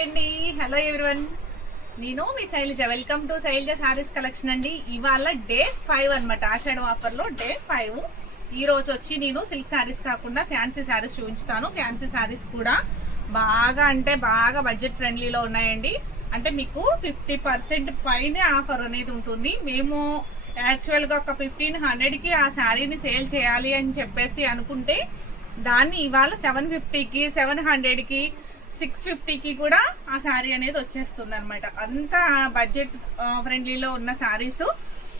అండి. Hello everyone నేను మీ Shailaja. Welcome to Shailaja Sarees collection అండి. ఇవాళ డే ఫైవ్ అనమాట ఆషాఢ ఆఫర్లో డే ఫైవ్ ఈ రోజు వచ్చి నేను సిల్క్ శారీస్ కాకుండా ఫ్యాన్సీ శారీస్ చూపించుతాను ఫ్యాన్సీ శారీస్ కూడా బాగా అంటే బాగా బడ్జెట్ ఫ్రెండ్లీలో ఉన్నాయండి. అంటే మీకు ఫిఫ్టీ పర్సెంట్ పైనే ఆఫర్ అనేది ఉంటుంది. మేము యాక్చువల్గా ఒక ఫిఫ్టీన్ హండ్రెడ్కి ఆ శారీని సేల్ చేయాలి అని చెప్పేసి అనుకుంటే దాన్ని ఇవాళ సెవెన్ ఫిఫ్టీకి సెవెన్ హండ్రెడ్కి సిక్స్ ఫిఫ్టీకి కూడా ఆ శారీ అనేది వచ్చేస్తుంది అనమాట అంత బడ్జెట్ ఫ్రెండ్లీలో ఉన్న శారీస్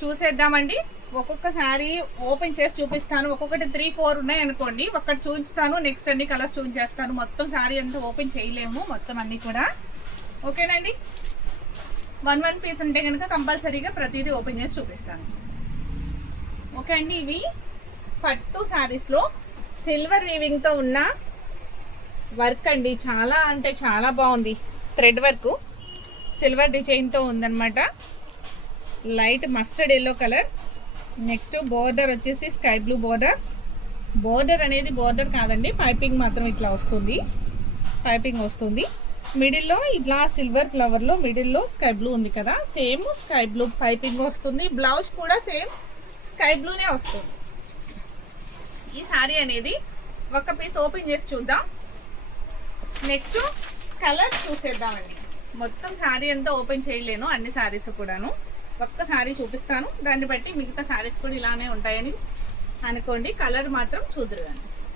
చూసేద్దామండి. ఒక్కొక్క శారీ ఓపెన్ చేసి చూపిస్తాను. ఒక్కొక్కటి త్రీ ఫోర్ ఉన్నాయి అనుకోండి ఒకటి చూపిస్తాను నెక్స్ట్ అన్ని కలర్స్ చూపించేస్తాను. మొత్తం శారీ అంతా ఓపెన్ చేయలేము మొత్తం అన్ని కూడా. ఓకేనండి? వన్ వన్ పీస్ ఉంటే కనుక కంపల్సరీగా ప్రతిదీ ఓపెన్ చేసి చూపిస్తాను. ఓకే అండి ఇవి పట్టు శారీస్లో. సిల్వర్ వీవింగ్తో ఉన్న వర్క్ అండి. చాలా అంటే చాలా బాగుంది. Thread work. సిల్వర్ డిజైన్తో ఉందన్నమాట. Light mustard yellow colour. Next border వచ్చేసి స్కై బ్లూ బోర్డర్. బోర్డర్ అనేది బోర్డర్ కాదండి. పైపింగ్ మాత్రం ఇట్లా వస్తుంది. పైపింగ్ వస్తుంది. మిడిల్లో ఇట్లా సిల్వర్ ఫ్లవర్లో మిడిల్లో స్కై బ్లూ ఉంది కదా. సేమ్ స్కై బ్లూ పైపింగ్ వస్తుంది. బ్లౌజ్ కూడా సేమ్ స్కై బ్లూనే వస్తుంది. ఈ శారీ అనేది ఒక పీస్ ఓపెన్ చేసి చూద్దాం. నెక్స్ట్ కలర్ చూసేద్దామండి. మొత్తం శారీ అంతా ఓపెన్ చేయలేను అన్ని శారీస్ కూడాను. ఒక్క శారీ చూపిస్తాను. దాన్ని బట్టి మిగతా శారీస్ కూడా ఇలానే ఉంటాయని అనుకోండి. కలర్ మాత్రం చూద్దరు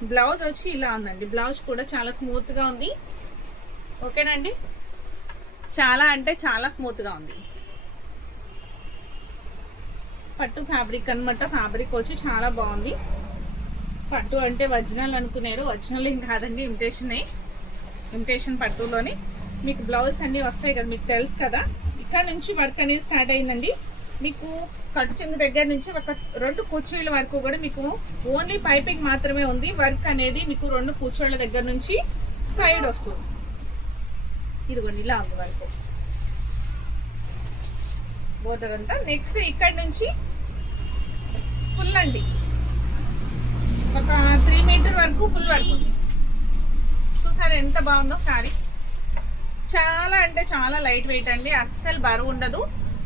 బ్లౌజ్ వచ్చి ఇలా ఉందండి. బ్లౌజ్ కూడా చాలా స్మూత్గా ఉంది. ఓకేనండి? చాలా అంటే చాలా స్మూత్గా ఉంది. పట్టు ఫ్యాబ్రిక్ అనమాట ఫ్యాబ్రిక్ వచ్చి చాలా బాగుంది. పట్టు అంటే ఒరిజినల్ అనుకునేరు. ఒరిజినల్ ఏం కాదండి అయ్యి ఇమిటేషన్ పట్టులోని మీకు బ్లౌజ్ అన్నీ వస్తాయి కదా మీకు తెలుసు కదా. ఇక్కడ నుంచి వర్క్ అనేది స్టార్ట్ అయిందండి. మీకు కట్టు చెంగు దగ్గర నుంచి ఒక రెండు కూర్చోళ్ళ వరకు కూడా మీకు ఓన్లీ పైపింగ్ మాత్రమే ఉంది. వర్క్ అనేది మీకు రెండు కూర్చోళ్ళ దగ్గర నుంచి సైడ్ వస్తుంది. ఇదిగోండి ఇలా ఉంది వరకు. బోర్డర్ అంతా. నెక్స్ట్ ఇక్కడ నుంచి ఫుల్ అండి. ఒక త్రీ మీటర్ వరకు ఫుల్ వర్క్ ఉంది. చూసారు ఎంత బాగుందో శారీ చాలా అంటే చాలా లైట్ వెయిట్ అండి అస్సలు బరువు ఉండదు.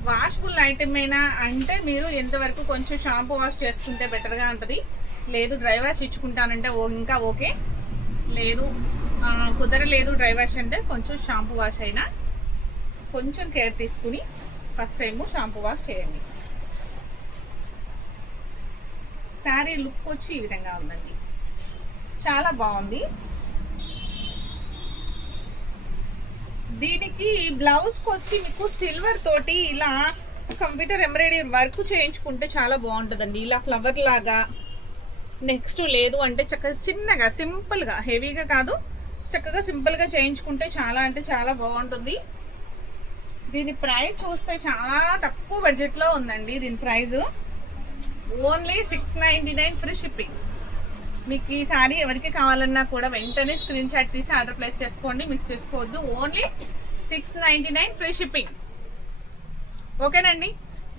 వాష్బుల్ ఐటమ్ అయినా అంటే మీరు ఎంతవరకు కొంచెం షాంపూ వాష్ చేసుకుంటే బెటర్గా ఉంటుంది. లేదు డ్రై వాష్ ఇచ్చుకుంటానంటే ఓ ఇంకా ఓకే. లేదు కుదరలేదు డ్రై వాష్ అంటే కొంచెం షాంపూ వాష్ అయినా కొంచెం కేర్ తీసుకుని ఫస్ట్ టైము షాంపూ వాష్ చేయండి. శారీ లుక్ వచ్చి ఈ విధంగా ఉందండి. చాలా బాగుంది. దీనికి బ్లౌజ్ వచ్చి మీకు సిల్వర్ తోటి ఇలా కంప్యూటర్ ఎంబ్రాయిడరీ వర్క్ చేయించుకుంటే చాలా బాగుంటుందండి. ఇలా ఫ్లవర్ లాగా నెక్స్ట్ లేదు అంటే చక్కగా చిన్నగా సింపుల్గా హెవీగా కాదు చక్కగా సింపుల్గా చేయించుకుంటే చాలా అంటే చాలా బాగుంటుంది. దీని ప్రైస్ చూస్తే చాలా తక్కువ బడ్జెట్లో ఉందండి దీని price only six ninety nine free shipping మీకు ఈ సారీ ఎవరికి కావాలన్నా కూడా వెంటనే స్క్రీన్ షాట్ తీసి ఆర్డర్ ప్లేస్ చేసుకోండి మిస్ చేసుకోవద్దు. Only six ninety nine free shipping ఓకేనండి?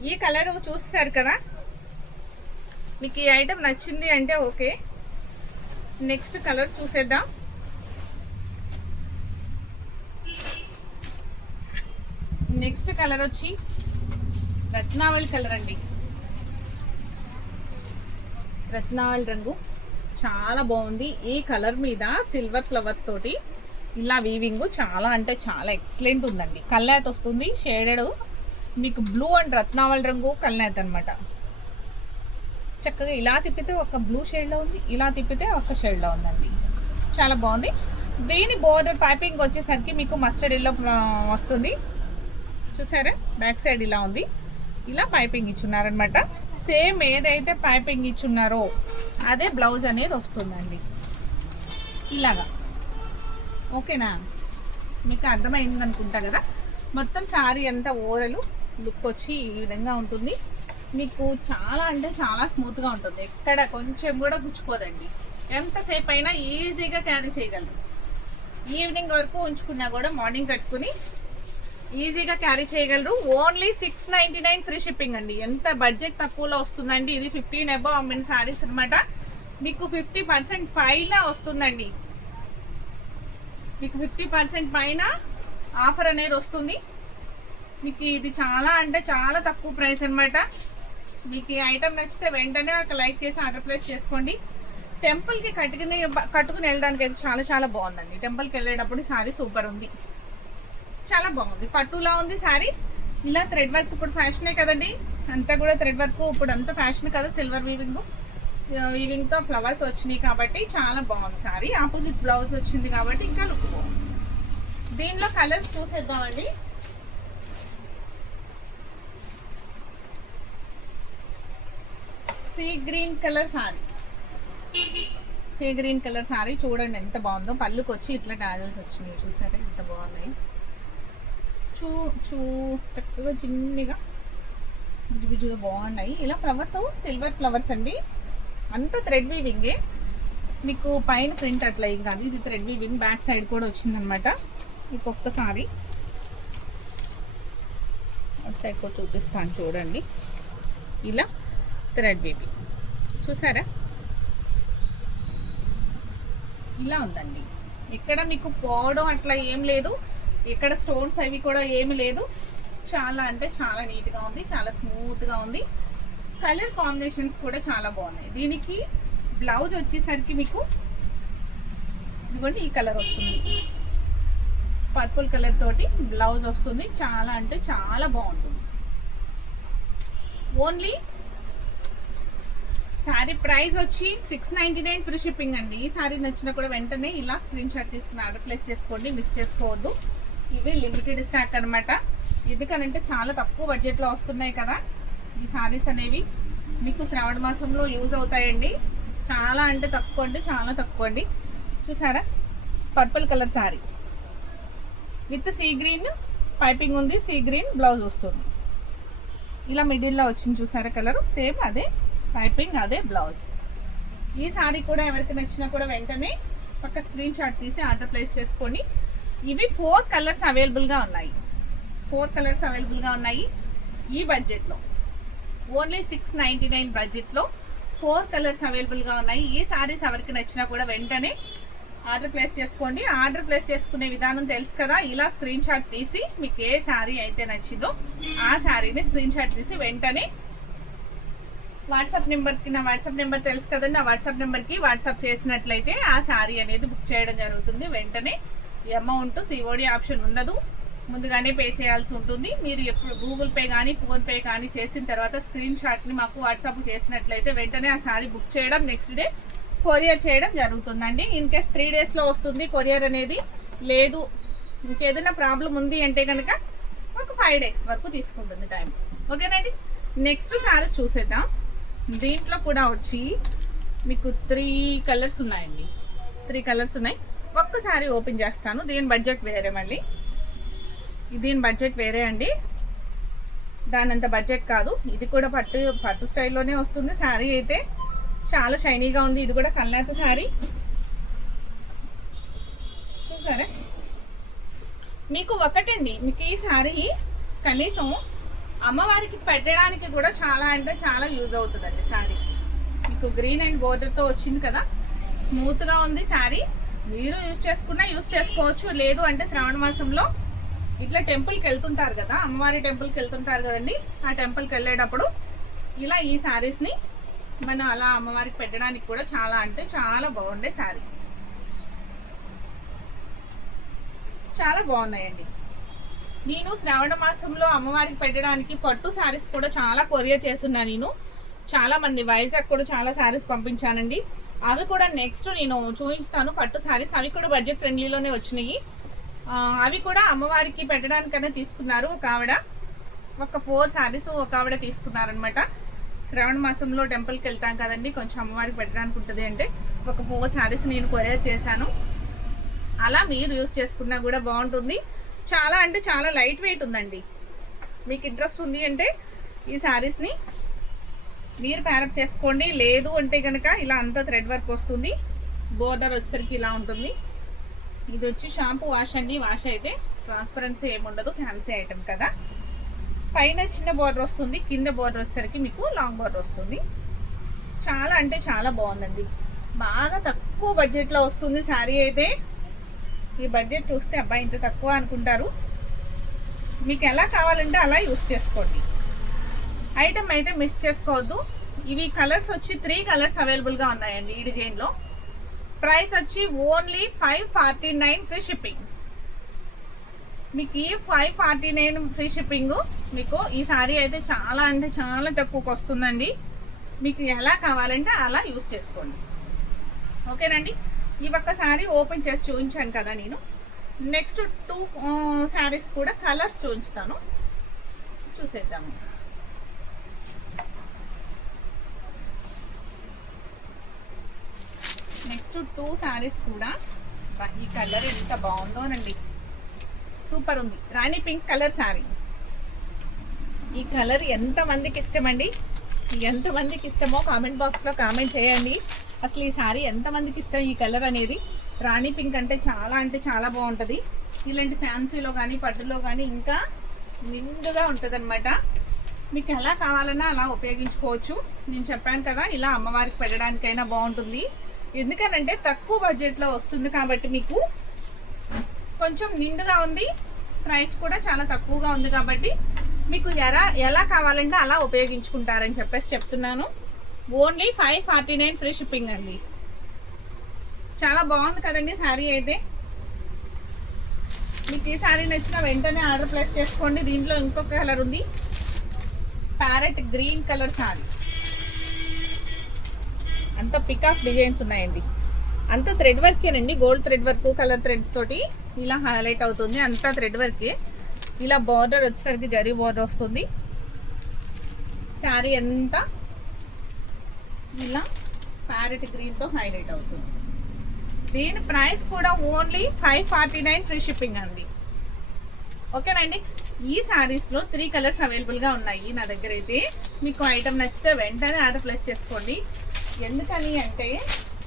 ఈ కలర్ చూసేసారు కదా? మీకు ఈ ఐటెం నచ్చింది అంటే ఓకే. నెక్స్ట్ కలర్స్ చూసేద్దాం. నెక్స్ట్ కలర్ వచ్చి రత్నావళి కలర్ అండి. రత్నావళి రంగు. చాలా బాగుంది. ఈ కలర్ మీద సిల్వర్ ఫ్లవర్స్ తోటి ఇలా వీవింగ్ చాలా అంటే చాలా ఎక్సలెంట్ ఉందండి. కల్లాత్ వస్తుంది షేడెడ్ మీకు బ్లూ అండ్ రత్నావళి రంగు కల్లాత్ అనమాట చక్కగా ఇలా తిప్పితే ఒక బ్లూ షేడ్లో ఉంది ఇలా తిప్పితే ఒక షేడ్లో ఉందండి. చాలా బాగుంది. దీని బోర్డర్ పైపింగ్ వచ్చేసరికి మీకు మస్టర్డ్ ఎల్లో వస్తుంది. చూసారా? బ్యాక్ సైడ్ ఇలా ఉంది. ఇలా పైపింగ్ ఇచ్చున్నారనమాట. సేమ్ ఏదైతే పైపింగ్ ఇచ్చున్నారో అదే బ్లౌజ్ అనేది వస్తుందండి. ఇలాగా. ఓకేనా? మీకు అర్థమైంది అనుకుంటా కదా? మొత్తం శారీ అంతా ఓరలు లుక్ వచ్చి ఈ విధంగా ఉంటుంది. మీకు చాలా అంటే చాలా స్మూత్గా ఉంటుంది. ఎక్కడ కొంచెం కూడా గుచ్చుకోదండి. ఎంతసేపు అయినా ఈజీగా క్యారీ చేయగలరు. ఈవినింగ్ వరకు ఉంచుకున్నా కూడా మార్నింగ్ కట్టుకుని ఈజీగా క్యారీ చేయగలరు. Only six ninety nine free shipping అండి. ఎంత బడ్జెట్ తక్కువలో వస్తుందండి. ఇది ఫిఫ్టీన్ అబౌవ్ అమ్మిన శారీస్ అనమాట మీకు ఫిఫ్టీ పర్సెంట్ పైన వస్తుందండి. మీకు ఫిఫ్టీ పర్సెంట్ పైన ఆఫర్ అనేది వస్తుంది. మీకు ఇది చాలా అంటే చాలా తక్కువ ప్రైస్ అనమాట మీకు ఈ ఐటమ్ నచ్చితే వెంటనే ఒక లైక్ చేసి ఆర్డర్ ప్లేస్ చేసుకోండి. టెంపుల్కి కట్టుకుని కట్టుకుని వెళ్ళడానికి అయితే చాలా చాలా బాగుందండి. టెంపుల్కి వెళ్ళేటప్పుడు సారీ సూపర్ ఉంది. చాలా బాగుంది. పట్టులా ఉంది సారీ ఇలా థ్రెడ్ వర్క్ ఇప్పుడు ఫ్యాషనే కదండి. అంతా కూడా థ్రెడ్ వర్క్. ఇప్పుడు అంతా ఫ్యాషన్ కదా సిల్వర్ వీవింగ్ వీవింగ్తో ఫ్లవర్స్ వచ్చినాయి కాబట్టి చాలా బాగుంది సారీ ఆపోజిట్ బ్లౌజ్ వచ్చింది కాబట్టి ఇంకా లుక్ బాగుంది. దీనిలో కలర్స్ చూసేద్దామండి. Sea green colour sari sea green colour sari చూడండి ఎంత బాగుందో. పళ్ళుకి వచ్చి ఇట్లా డాజల్స్ వచ్చినాయి. చూసారా? ఎంత బాగున్నాయి. చూ చూ చక్కగా చిన్నగా బిజుబిజుగా బాగున్నాయి. ఇలా ఫ్లవర్స్ సిల్వర్ ఫ్లవర్స్ అండి. అంతా థ్రెడ్ వీవింగే మీకు పైన ప్రింట్ అట్లా ఏం కాదు. ఇది థ్రెడ్ వీవింగ్ బ్యాక్ సైడ్ కూడా వచ్చిందనమాట మీకు ఒక్కసారి అటు సైడ్ కూడా చూపిస్తాను చూడండి. ఇలా థ్రెడ్ వీవింగ్ చూసారా? ఇలా ఉందండి. ఎక్కడ మీకు పోవడం అట్లా ఏం లేదు. ఎక్కడ స్టోన్స్ అవి కూడా ఏమి లేదు. చాలా అంటే చాలా నీట్గా ఉంది చాలా స్మూత్గా ఉంది. కలర్ కాంబినేషన్స్ కూడా చాలా బాగున్నాయి. దీనికి బ్లౌజ్ వచ్చేసరికి మీకు ఇదిగోండి ఈ కలర్ వస్తుంది. పర్పుల్ కలర్ తోటి బ్లౌజ్ వస్తుంది. చాలా అంటే చాలా బాగుంటుంది. ఓన్లీ శారీ ప్రైస్ వచ్చి six ninety nine free shipping అండి. ఈ శారీ నచ్చినా కూడా వెంటనే ఇలా స్క్రీన్ షాట్ తీసుకుని ఆర్డర్ ప్లేస్ చేసుకోండి మిస్ చేసుకోవద్దు. ఇవి లిమిటెడ్ స్టాక్ అనమాట ఎందుకనంటే చాలా తక్కువ బడ్జెట్లో వస్తున్నాయి కదా ఈ శారీస్ అనేవి. మీకు శ్రావణ మాసంలో యూజ్ అవుతాయండి. చాలా అంటే తక్కువ అంటే చాలా తక్కువ అండి. చూసారా? Purple colour sari with sea green piping ఉంది సీ గ్రీన్ బ్లౌజ్ వస్తుంది. ఇలా మిడిల్లో వచ్చింది చూసారా కలర్ సేమ్ అదే పైపింగ్ అదే బ్లౌజ్ ఈ శారీ కూడా ఎవరికి నచ్చినా కూడా వెంటనే పక్క స్క్రీన్ షాట్ తీసి ఆర్డర్ ప్లేస్ చేసుకోండి ఇవి ఫోర్ కలర్స్ అవైలబుల్గా ఉన్నాయి. ఫోర్ కలర్స్ అవైలబుల్గా ఉన్నాయి ఈ బడ్జెట్లో ఓన్లీ సిక్స్ నైంటీ నైన్ బడ్జెట్లో ఫోర్ కలర్స్ అవైలబుల్గా ఉన్నాయి. ఈ సారీస్ ఎవరికి నచ్చినా కూడా వెంటనే ఆర్డర్ ప్లేస్ చేసుకోండి. ఆర్డర్ ప్లేస్ చేసుకునే విధానం తెలుసు కదా? ఇలా స్క్రీన్ షాట్ తీసి మీకు ఏ శారీ అయితే నచ్చిందో ఆ శారీని స్క్రీన్ షాట్ తీసి వెంటనే వాట్సాప్ నెంబర్కి నా వాట్సాప్ నెంబర్ తెలుసు కదండి. ఆ వాట్సాప్ నెంబర్కి వాట్సాప్ చేసినట్లయితే ఆ శారీ అనేది బుక్ చేయడం జరుగుతుంది. వెంటనే ఈ అమౌంట్ సిఓడి ఆప్షన్ ఉండదు. ముందుగానే పే చేయాల్సి ఉంటుంది. మీరు ఎప్పుడు గూగుల్ పే కానీ ఫోన్పే కానీ చేసిన తర్వాత స్క్రీన్ షాట్ని మాకు వాట్సాప్ చేసినట్లయితే వెంటనే ఆ శారీ బుక్ చేయడం నెక్స్ట్ డే కొరియర్ చేయడం జరుగుతుందండి. ఇన్ కేస్ త్రీ డేస్లో వస్తుంది కొరియర్ అనేది లేదు ఇంకేదైనా ప్రాబ్లం ఉంది అంటే కనుక ఒక ఫైవ్ డేస్ వరకు తీసుకుంటుంది టైం ఓకేనండి? నెక్స్ట్ శారీస్ చూసేద్దాం. దీంట్లో కూడా వచ్చి మీకు త్రీ కలర్స్ ఉన్నాయండి. త్రీ కలర్స్ ఉన్నాయి. ఒక్కసారి ఓపెన్ చేస్తాను. దీని బడ్జెట్ వేరే మళ్ళీ. దీని బడ్జెట్ వేరే అండి. దానంత బడ్జెట్ కాదు. ఇది కూడా పట్టు పట్టు స్టైల్లోనే వస్తుంది. శారీ అయితే చాలా షైనీగా ఉంది. ఇది కూడా కల్నేత శారీ. చూసారా? మీకు ఒకటండి. మీకు ఈ శారీ కనీసం అమ్మవారికి పెట్టడానికి కూడా చాలా అంటే చాలా యూజ్ అవుతుందండి శారీ. మీకు గ్రీన్ అండ్ బోర్డర్తో వచ్చింది కదా. స్మూత్గా ఉంది శారీ. మీరు యూజ్ చేసుకున్నా యూజ్ చేసుకోవచ్చు. లేదు అంటే శ్రావణ మాసంలో ఇట్లా టెంపుల్కి వెళ్తుంటారు కదా అమ్మవారి టెంపుల్కి వెళ్తుంటారు కదండి. ఆ టెంపుల్కి వెళ్ళేటప్పుడు ఇలా ఈ శారీస్ని మనం అలా అమ్మవారికి పెట్టడానికి కూడా చాలా అంటే చాలా బాగుండే శారీ చాలా బాగున్నాయండి. నేను శ్రావణ మాసంలో అమ్మవారికి పెట్టడానికి పట్టు శారీస్ కూడా చాలా కొరియర్ చేస్తున్నాను నేను. చాలామంది వైజాగ్ కూడా చాలా శారీస్ పంపించానండి. అవి కూడా నెక్స్ట్ నేను చూపిస్తాను. పట్టు సారీస్ అవి కూడా బడ్జెట్ ఫ్రెండ్లీలోనే వచ్చినాయి. అవి కూడా అమ్మవారికి పెట్టడానికైనా తీసుకున్నారు ఒక ఆవిడ. ఒక ఫోర్ శారీస్ ఒక ఆవిడ తీసుకున్నారనమాట శ్రావణ మాసంలో టెంపుల్కి వెళ్తాం కదండి కొంచెం అమ్మవారికి పెట్టడానికి ఉంటుంది అంటే ఒక ఫోర్ శారీస్ నేను కొరియర్ చేశాను. అలా మీరు యూస్ చేసుకున్నా కూడా బాగుంటుంది. చాలా అంటే చాలా లైట్ వెయిట్ ఉందండి. మీకు ఇంట్రెస్ట్ ఉంది అంటే ఈ శారీస్ని మీరు ప్యారప్ చేసుకోండి. లేదు అంటే కనుక ఇలా అంతా థ్రెడ్ వర్క్ వస్తుంది. బోర్డర్ వచ్చేసరికి ఇలా ఉంటుంది. ఇది వచ్చి షాంపూ వాష్ అండి. వాష్ అయితే ట్రాన్స్పరెన్సీ ఏముండదు ఫ్యాన్సీ ఐటమ్ కదా. పైన చిన్న బోర్డర్ వస్తుంది. కింద బోర్డర్ వచ్చేసరికి మీకు లాంగ్ బోర్డర్ వస్తుంది. చాలా అంటే చాలా బాగుందండి. బాగా తక్కువ బడ్జెట్లో వస్తుంది శారీ అయితే. ఈ బడ్జెట్ చూస్తే అబ్బాయి ఇంత తక్కువ అనుకుంటారు. మీకు ఎలా కావాలంటే అలా యూస్ చేసుకోండి. ఐటమ్ అయితే మిస్ చేసుకోవద్దు. ఇవి కలర్స్ వచ్చి త్రీ కలర్స్ అవైలబుల్గా ఉన్నాయండి ఈ డిజైన్లో ప్రైస్ వచ్చి only five forty nine free shipping మీకు ఈ five forty nine free shipping మీకు ఈ సారీ అయితే చాలా అంటే చాలా తక్కువకి వస్తుందండి. మీకు ఎలా కావాలంటే అలా యూస్ చేసుకోండి. ఓకేనండి? ఈ ఒక్క సారీ ఓపెన్ చేసి చూపించాను కదా నేను. నెక్స్ట్ టూ శారీస్ కూడా కలర్స్ చూపించుతాను చూసేద్దాము. నెక్స్ట్ టూ శారీస్ కూడా. ఈ కలర్ ఎంత బాగుందోనండి సూపర్ ఉంది. రాణి పింక్ కలర్ శారీ ఈ కలర్ ఎంతమందికి ఇష్టమండి? ఎంతమందికి ఇష్టమో కామెంట్ బాక్స్లో కామెంట్ చేయండి. అసలు ఈ శారీ ఎంతమందికి ఇష్టం ఈ కలర్ అనేది? రాణి పింక్ అంటే చాలా అంటే చాలా బాగుంటుంది. ఇలాంటి ఫ్యాన్సీలో కానీ పట్టులో కానీ ఇంకా నిండుగా ఉంటుంది మీకు ఎలా కావాలన్నా అలా ఉపయోగించుకోవచ్చు. నేను చెప్పాను కదా ఇలా అమ్మవారికి పెట్టడానికైనా బాగుంటుంది. ఎందుకనంటే తక్కువ బడ్జెట్లో వస్తుంది కాబట్టి మీకు కొంచెం నిండుగా ఉంది. ప్రైస్ కూడా చాలా తక్కువగా ఉంది కాబట్టి మీకు ఎలా ఎలా కావాలంటే అలా ఉపయోగించుకుంటారని చెప్పేసి చెప్తున్నాను. Only five forty nine free shipping అండి. చాలా బాగుంది కదండి శారీ అయితే. మీకు ఈ శారీ నచ్చిన వెంటనే ఆర్డర్ ప్లేస్ చేసుకోండి. దీంట్లో ఇంకొక కలర్ ఉంది. ప్యారెట్ గ్రీన్ కలర్ శారీ అంత పికాక్ డిజైన్స్ ఉన్నాయండి. అంత thread వర్కేనండి gold thread work colour threads తోటి ఇలా హైలైట్ అవుతుంది. అంతా థ్రెడ్ వర్కే. ఇలా బార్డర్ వచ్చేసరికి జరీ బార్డర్ వస్తుంది. శారీ అంతా ఇలా ప్యారెట్ గ్రీన్తో హైలైట్ అవుతుంది. దీని ప్రైస్ కూడా only five forty nine free shipping అండి. ఓకేనండి ఈ శారీస్లో త్రీ కలర్స్ అవైలబుల్గా ఉన్నాయి నా దగ్గర అయితే. మీకు ఐటమ్ నచ్చితే వెంటనే ఆర్డర్ ప్లేస్ చేసుకోండి. ఎందుకని అంటే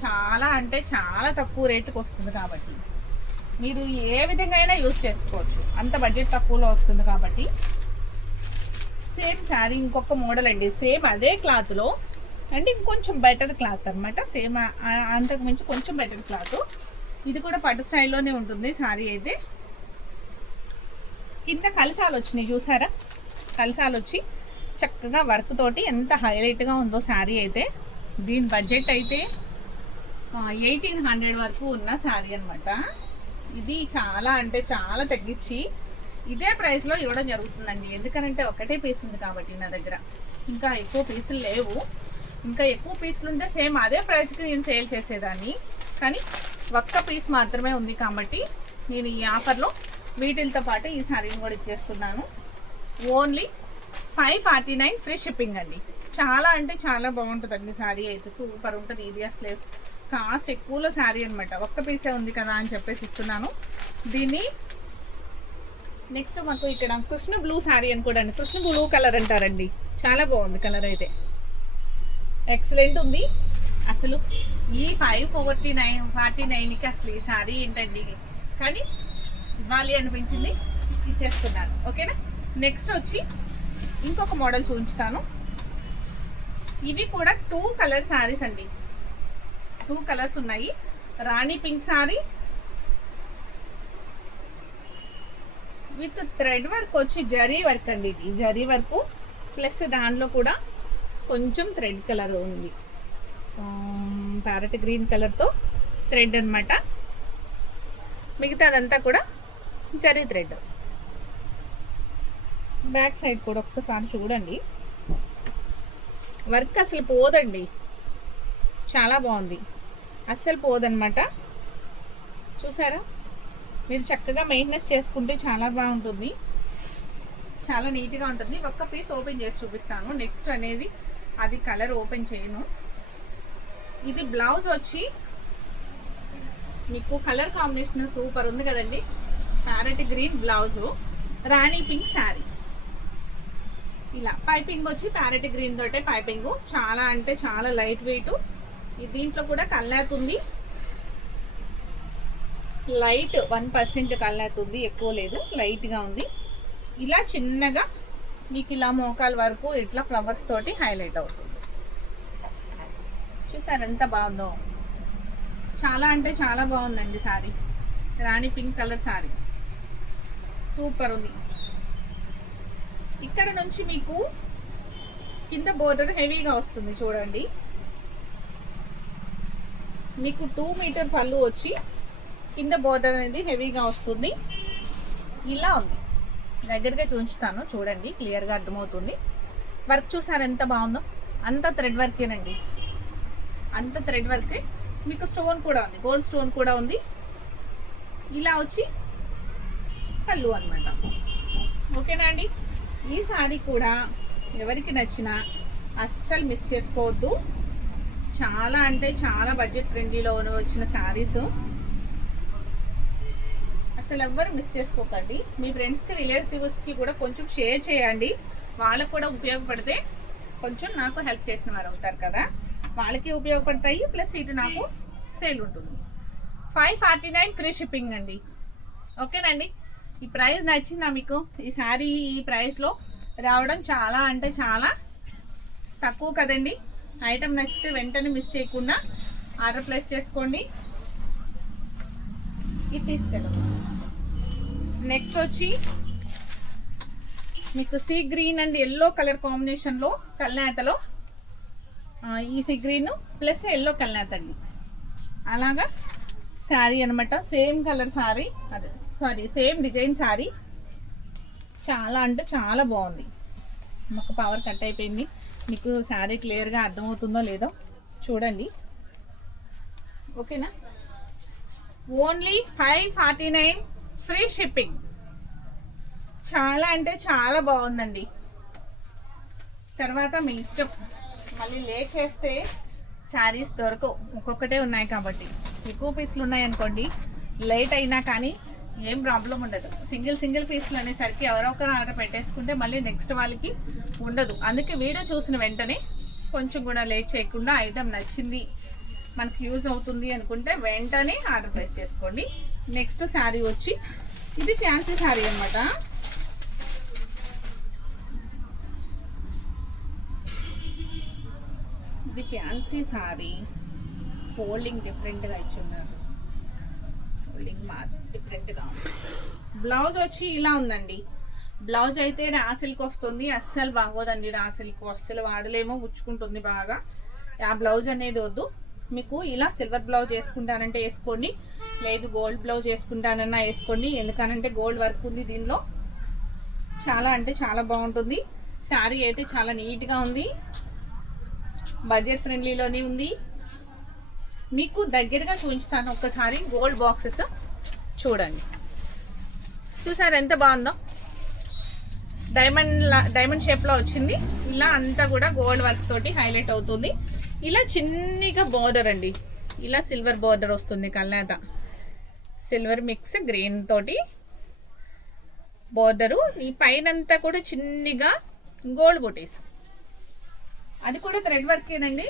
చాలా అంటే చాలా తక్కువ రేటుకి వస్తుంది కాబట్టి. మీరు ఏ విధంగా అయినా యూజ్ చేసుకోవచ్చు. అంత బడ్జెట్ తక్కువలో వస్తుంది కాబట్టి. సేమ్ శారీ ఇంకొక మోడల్ అండి. సేమ్ అదే క్లాత్లో అంటే ఇంకొంచెం బెటర్ క్లాత్ అనమాట సేమ్ అంతకు మించి కొంచెం బెటర్ క్లాత్ ఇది కూడా పట్టు స్టైల్లోనే ఉంటుంది శారీ అయితే. కింద కలసాలు వచ్చినాయి చూసారా? కలసాలు వచ్చి చక్కగా వర్క్ తోటి ఎంత హైలైట్గా ఉందో శారీ అయితే. దీని బడ్జెట్ అయితే ఎయిటీన్ హండ్రెడ్ వరకు ఉన్న శారీ అనమాట ఇది చాలా అంటే చాలా తగ్గించి ఇదే ప్రైస్లో ఇవ్వడం జరుగుతుందండి. ఎందుకనంటే ఒకటే పీస్ ఉంది కాబట్టి నా దగ్గర. ఇంకా ఎక్కువ పీసులు లేవు. ఇంకా ఎక్కువ పీసులు ఉంటే సేమ్ అదే ప్రైస్కి నేను సేల్ చేసేదాన్ని. కానీ ఒక్క పీస్ మాత్రమే ఉంది కాబట్టి నేను ఈ ఆఫర్లో వీటితో పాటు ఈ శారీని కూడా ఇచ్చేస్తున్నాను. Only five forty nine free shipping అండి. చాలా అంటే చాలా బాగుంటుందండి శారీ అయితే. సూపర్ ఉంటుంది ఇది అసలు. కాస్ట్ ఎక్కువలో శారీ అనమాట ఒక్క పీసే ఉంది కదా అని చెప్పేసి ఇస్తున్నాను. దీన్ని నెక్స్ట్ మాకు ఇక్కడ కృష్ణ బ్లూ శారీ అని కూడా అండి. కృష్ణ బ్లూ కలర్ అంటారండి. చాలా బాగుంది కలర్ అయితే. ఎక్సలెంట్ ఉంది. అసలు ఈ ఫైవ్ ఫోర్టీ నైన్ ఫార్టీ నైన్కి అసలు ఈ శారీ ఏంటండి? కానీ ఇవ్వాలి అనిపించింది. ఇచ్చేస్తున్నాను ఓకేనా? నెక్స్ట్ వచ్చి ఇంకొక మోడల్ చూపించుతాను ఇవి కూడా టూ కలర్ శారీస్ అండి. టూ కలర్స్ ఉన్నాయి. Rani pink sari with thread work వచ్చి జరీ వర్క్ అండి ఇది. జరీ వర్క్ ప్లస్ దానిలో కూడా కొంచెం థ్రెడ్ కలర్ ఉంది. ప్యారెట్ గ్రీన్ కలర్తో థ్రెడ్ అనమాట మిగతాదంతా కూడా జరీ థ్రెడ్ బ్యాక్ సైడ్ కూడా ఒక్కసారి చూడండి. వర్క్ అసలు పోదండి. చాలా బాగుంది. అస్సలు పోదనమాట. చూసారా? మీరు చక్కగా మెయింటెనెన్స్ చేసుకుంటే చాలా బాగుంటుంది. చాలా నీట్గా ఉంటుంది. ఒక్క పీస్ ఓపెన్ చేసి చూపిస్తాను. నెక్స్ట్ అనేది అది కలర్ ఓపెన్ చేయను. ఇది బ్లౌజ్ వచ్చి మీకు కలర్ కాంబినేషన్ సూపర్ ఉంది కదండి. Parrot green blouse rani pink sari. ఇలా పైపింగ్ వచ్చి ప్యారెట్ గ్రీన్ తోటే పైపింగ్. చాలా అంటే చాలా లైట్ వెయిట్. దీంట్లో కూడా కల్లాత్ ఉంది. లైట్ వన్ పర్సెంట్ కల్లాత్ ఉంది ఎక్కువ లేదు లైట్గా ఉంది. ఇలా చిన్నగా మీకు ఇలా మోకాల వరకు ఇట్లా ఫ్లవర్స్ తోటి హైలైట్ అవుతుంది. చూసారు ఎంత బాగుందో. చాలా అంటే చాలా బాగుందండి sari rani pink colour sari super ఉంది. ఇక్కడ నుంచి మీకు కింద బోర్డర్ హెవీగా వస్తుంది చూడండి. మీకు టూ మీటర్ పళ్ళు వచ్చి కింద బోర్డర్ అనేది హెవీగా వస్తుంది. ఇలా ఉంది. దగ్గరగా చూపించుతాను చూడండి క్లియర్గా అర్థమవుతుంది. వర్క్ చూసారు? ఎంత బాగుందో. అంత థ్రెడ్ వర్కేనండి. అంత థ్రెడ్ వర్కే. మీకు స్టోన్ కూడా ఉంది. గోల్డ్ స్టోన్ కూడా ఉంది. ఇలా వచ్చి పళ్ళు అనమాట ఓకేనా అండి? ఈ శారీ కూడా ఎవరికి నచ్చినా అస్సలు మిస్ చేసుకోవద్దు. చాలా అంటే చాలా బడ్జెట్ ఫ్రెండ్లీలో వచ్చిన శారీస్ అసలు ఎవ్వరు మిస్ చేసుకోకండి. మీ ఫ్రెండ్స్కి రిలేటివ్స్కి కూడా కొంచెం షేర్ చేయండి. వాళ్ళకు కూడా ఉపయోగపడితే కొంచెం నాకు హెల్ప్ చేసిన వారు అవుతారు కదా. వాళ్ళకి ఉపయోగపడతాయి ప్లస్ ఇటు నాకు సేల్ ఉంటుంది. Five forty nine free shipping అండి? ఓకేనండి ఈ ప్రైస్ నచ్చిందా మీకు? ఈ శారీ ఈ ప్రైస్లో రావడం చాలా అంటే చాలా తక్కువ కదండి. ఐటెం నచ్చితే వెంటనే మిస్ చేయకుండా ఆర్డర్ ప్లేస్ చేసుకోండి. ఇది తీసుకెళ్ళండి. నెక్స్ట్ వచ్చి మీకు sea green and yellow colour కాంబినేషన్లో కల్నేతలో ఈ సీ గ్రీన్ ప్లస్ ఎల్లో కల్నేత అండి. అలాగా శారీ అనమాట సేమ్ కలర్ శారీ. అదే సారీ సేమ్ డిజైన్ శారీ. చాలా అంటే చాలా బాగుంది. మాకు పవర్ కట్ అయిపోయింది. మీకు శారీ క్లియర్గా అర్థమవుతుందో లేదో చూడండి. ఓకేనా? Only five forty nine free shipping. చాలా అంటే చాలా బాగుందండి. తర్వాత మీ ఇష్టం. మళ్ళీ లేట్ చేస్తే శారీస్ దొరకవు. ఒక్కొక్కటే ఉన్నాయి కాబట్టి. ఎక్కువ పీసులు ఉన్నాయి అనుకోండి లేట్ అయినా కానీ ఏం ప్రాబ్లం ఉండదు. సింగిల్ సింగిల్ పీసులు అనేసరికి ఎవరో ఒకరు ఆర్డర్ పెట్టేసుకుంటే మళ్ళీ నెక్స్ట్ వాళ్ళకి ఉండదు. అందుకే వీడియో చూసిన వెంటనే కొంచెం కూడా లేట్ చేయకుండా ఐటమ్ నచ్చింది మనకి యూజ్ అవుతుంది అనుకుంటే వెంటనే ఆర్డర్ ప్లేస్ చేసుకోండి. నెక్స్ట్ శారీ వచ్చి ఇది ఫ్యాన్సీ శారీ అన్నమాట. ఇది ఫ్యాన్సీ సారీ ఫోల్డింగ్ డిఫరెంట్గా ఇచ్చున్నారు. ఫోల్డింగ్ మా డిఫరెంట్గా బ్లౌజ్ వచ్చి ఇలా ఉందండి. బ్లౌజ్ అయితే రాసిల్కి వస్తుంది. అస్సలు బాగోదండి రాసిల్క్ అస్సలు వాడలేమో ఉచ్చుకుంటుంది బాగా. ఆ బ్లౌజ్ అనేది వద్దు. మీకు ఇలా సిల్వర్ బ్లౌజ్ వేసుకుంటానంటే వేసుకోండి. లేదు గోల్డ్ బ్లౌజ్ వేసుకుంటానన్నా వేసుకోండి. ఎందుకనంటే గోల్డ్ వర్క్ ఉంది దీనిలో. చాలా అంటే చాలా బాగుంటుంది. శారీ అయితే చాలా నీట్గా ఉంది. బడ్జెట్ ఫ్రెండ్లీలోనే ఉంది. మీకు దగ్గరగా చూపించుతాను ఒక్కసారి గోల్డ్ బాక్సెస్. చూడండి. చూసారు ఎంత బాగుందో? డైమండ్ డైమండ్ షేప్లో వచ్చింది. ఇలా అంతా కూడా గోల్డ్ వర్క్ తోటి హైలైట్ అవుతుంది. ఇలా చిన్నగా బార్డర్ అండి. ఇలా సిల్వర్ బార్డర్ వస్తుంది కల్నేత సిల్వర్ మిక్స్ గ్రీన్ తోటి బార్డరు. ఈ పైనంతా కూడా చిన్నగా గోల్డ్ బుటీస్. అది కూడా థ్రెడ్ వర్కేనండి.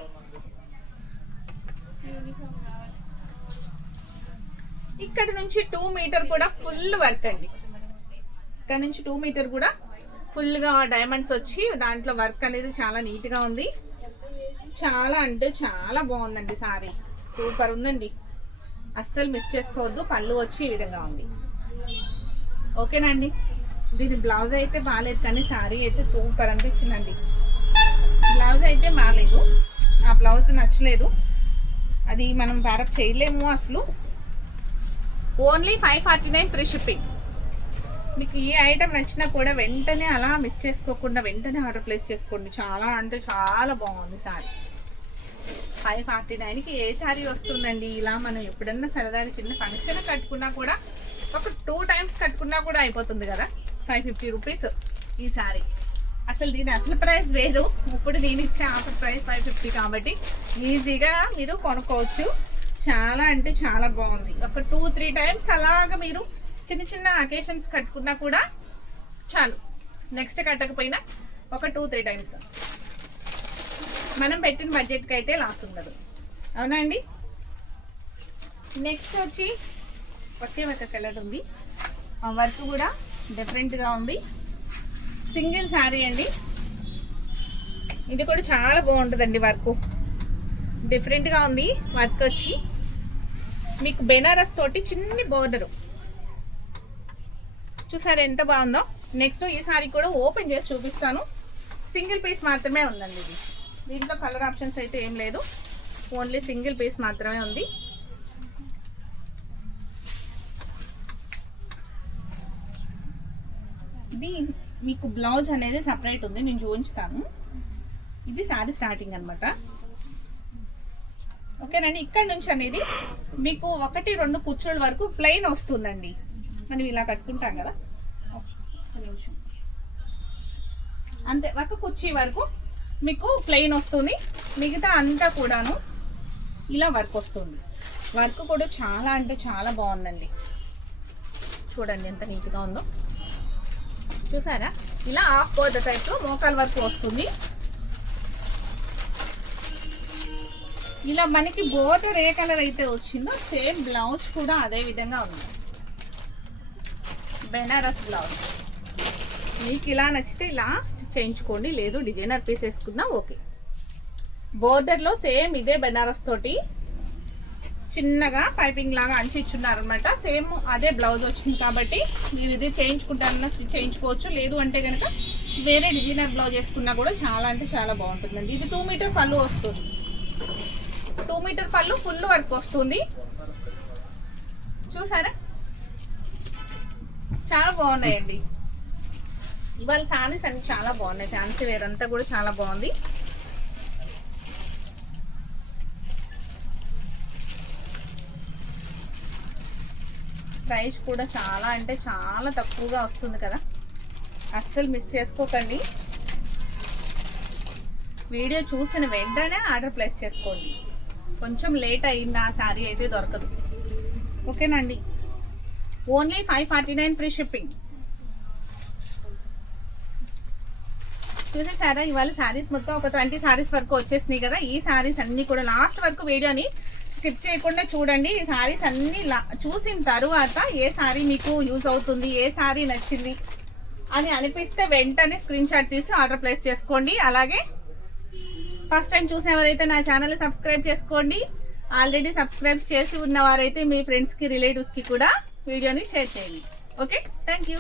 ఇక్కడ నుంచి టూ మీటర్ కూడా ఫుల్ వర్క్ అండి. ఇక్కడ నుంచి టూ మీటర్ కూడా ఫుల్గా డైమండ్స్ వచ్చి దాంట్లో వర్క్ అనేది చాలా నీట్గా ఉంది. చాలా అంటే చాలా బాగుందండి సారీ సూపర్ ఉందండి. అస్సలు మిస్ చేసుకోవద్దు. పళ్ళు వచ్చి ఈ విధంగా ఉంది. ఓకేనండి. దీని బ్లౌజ్ అయితే బాగాలేదు కానీ శారీ అయితే సూపర్ అనిపించిందండి. బ్లౌజ్ అయితే బాగాలేదు ఆ బ్లౌజ్ నచ్చలేదు. అది మనం ప్యారప్ చేయలేము అసలు. Only five forty nine free shipping మీకు ఏ ఐటమ్ నచ్చినా కూడా వెంటనే అలా మిస్ చేసుకోకుండా వెంటనే ఆర్డర్ ప్లేస్ చేసుకోండి. చాలా అంటే చాలా బాగుంది సారీ ఫైవ్ ఫార్టీ నైన్కి ఏ శారీ వస్తుందండి? ఇలా మనం ఎప్పుడన్నా సరదాగా చిన్న ఫంక్షన్ కట్టుకున్నా కూడా ఒక టూ టైమ్స్ కట్టుకున్నా కూడా అయిపోతుంది కదా? ఫైవ్ ఫిఫ్టీ రూపీస్ ఈ శారీ అసలు దీని అసలు ప్రైస్ వేరు. ఇప్పుడు దీని ఇచ్చే ఆఫర్ ప్రైస్ ఫైవ్ ఫిఫ్టీ కాబట్టి ఈజీగా మీరు కొనుక్కోవచ్చు. చాలా అంటే చాలా బాగుంది. ఒక టూ త్రీ టైమ్స్ అలాగా మీరు చిన్న చిన్న అకేషన్స్ కట్టుకున్నా కూడా చాలు. నెక్స్ట్ కట్టకపోయినా ఒక టూ త్రీ టైమ్స్. మనం పెట్టిన బడ్జెట్కి అయితే లాస్ ఉండదు. అవునా అండి? నెక్స్ట్ వచ్చి ఒకే ఒక కలర్ ఉంది. ఆ వర్క్ కూడా డిఫరెంట్గా ఉంది. సింగిల్ శారీ అండి. ఇది కూడా చాలా బాగుంటుందండి వర్క్. డిఫరెంట్గా ఉంది. వర్క్ వచ్చి మీకు బెనారస్ తోటి చిన్ని బోర్డరు. చూసారా ఎంత బాగుందో? నెక్స్ట్ ఈ సారీ కూడా ఓపెన్ చేసి చూపిస్తాను. సింగిల్ పీస్ మాత్రమే ఉందండి ఇది. దీంట్లో కలర్ ఆప్షన్స్ అయితే ఏం లేదు. ఓన్లీ సింగిల్ పీస్ మాత్రమే ఉంది. ఇది మీకు బ్లౌజ్ అనేది సపరేట్ ఉంది. నేను చూపించుతాను ఇది శారీ స్టార్టింగ్ అనమాట ఓకేనండి ఇక్కడ నుంచి అనేది మీకు ఒకటి రెండు కుచ్చుల వరకు ప్లెయిన్ వస్తుందండి. మనం ఇలా కట్టుకుంటాం కదా? అంతే ఒక కుర్చీ వరకు మీకు ప్లెయిన్ వస్తుంది. మిగతా అంతా కూడాను ఇలా వర్క్ వస్తుంది. వర్క్ కూడా చాలా అంటే చాలా బాగుందండి. చూడండి ఎంత నీట్గా ఉందో. చూసారా? ఇలా హాఫ్ బోర్డర్ టైప్లో మోకాల వరకు వస్తుంది. ఇలా మనకి బోర్డర్ ఏ కలర్ అయితే వచ్చిందో సేమ్ బ్లౌజ్ కూడా అదే విధంగా ఉంది. బెనారస్ బ్లౌజ్. మీకు ఇలా నచ్చితే ఇలా చేయించుకోండి లేదు డిజైనర్ పీస్ వేసుకున్నా ఓకే. బోర్డర్లో సేమ్ ఇదే బెనారస్ తోటి చిన్నగా పైపింగ్ లాగా అంచున్నారు అనమాట సేమ్ అదే బ్లౌజ్ వచ్చింది కాబట్టి మీరు ఇది చేయించుకుంటారన్నా స్టిచ్ చేయించుకోవచ్చు. లేదు అంటే కనుక వేరే డిజైనర్ బ్లౌజ్ వేసుకున్నా కూడా చాలా అంటే చాలా బాగుంటుందండి. ఇది టూ మీటర్ పళ్ళు వస్తుంది. టూ మీటర్ పళ్ళు ఫుల్ వర్క్ వస్తుంది. చూసారా? చాలా బాగున్నాయండి. ఇవాళ శారీస్ అన్ని చాలా బాగున్నాయి. ఫ్యాన్సీ వేర్ అంతా కూడా చాలా బాగుంది. ప్రైస్ కూడా చాలా అంటే చాలా తక్కువగా వస్తుంది కదా. అస్సలు మిస్ చేసుకోకండి. వీడియో చూసిన వెంటనే ఆర్డర్ ప్లేస్ చేసుకోండి. కొంచెం లేట్ అయింది ఆ శారీ అయితే దొరకదు. ఓకేనండి? Only five forty nine free shipping. చూసేసారా? ఇవాళ శారీస్ మొత్తం ఒక ట్వంటీ శారీస్ వరకు వచ్చేసినాయి కదా. ఈ శారీస్ అన్నీ కూడా లాస్ట్ వరకు వీడియోని స్కిప్ చేయకుండా చూడండి. ఈ శారీస్ అన్నీ లా- చూసిన తర్వాత ఏ శారీ మీకు యూజ్ అవుతుంది ఏ శారీ నచ్చింది అని అనిపిస్తే వెంటనే స్క్రీన్ షాట్ తీసి ఆర్డర్ ప్లేస్ చేసుకోండి. అలాగే ఫస్ట్ టైం చూసేవారైతే నా ఛానల్ సబ్స్క్రైబ్ చేసుకోండి ఆల్రెడీ సబ్స్క్రైబ్ చేసి ఉన్నవారైతే మీ ఫ్రెండ్స్కి రిలేటివ్స్కి కూడా వీడియోని షేర్ చేయండి. Okay thank you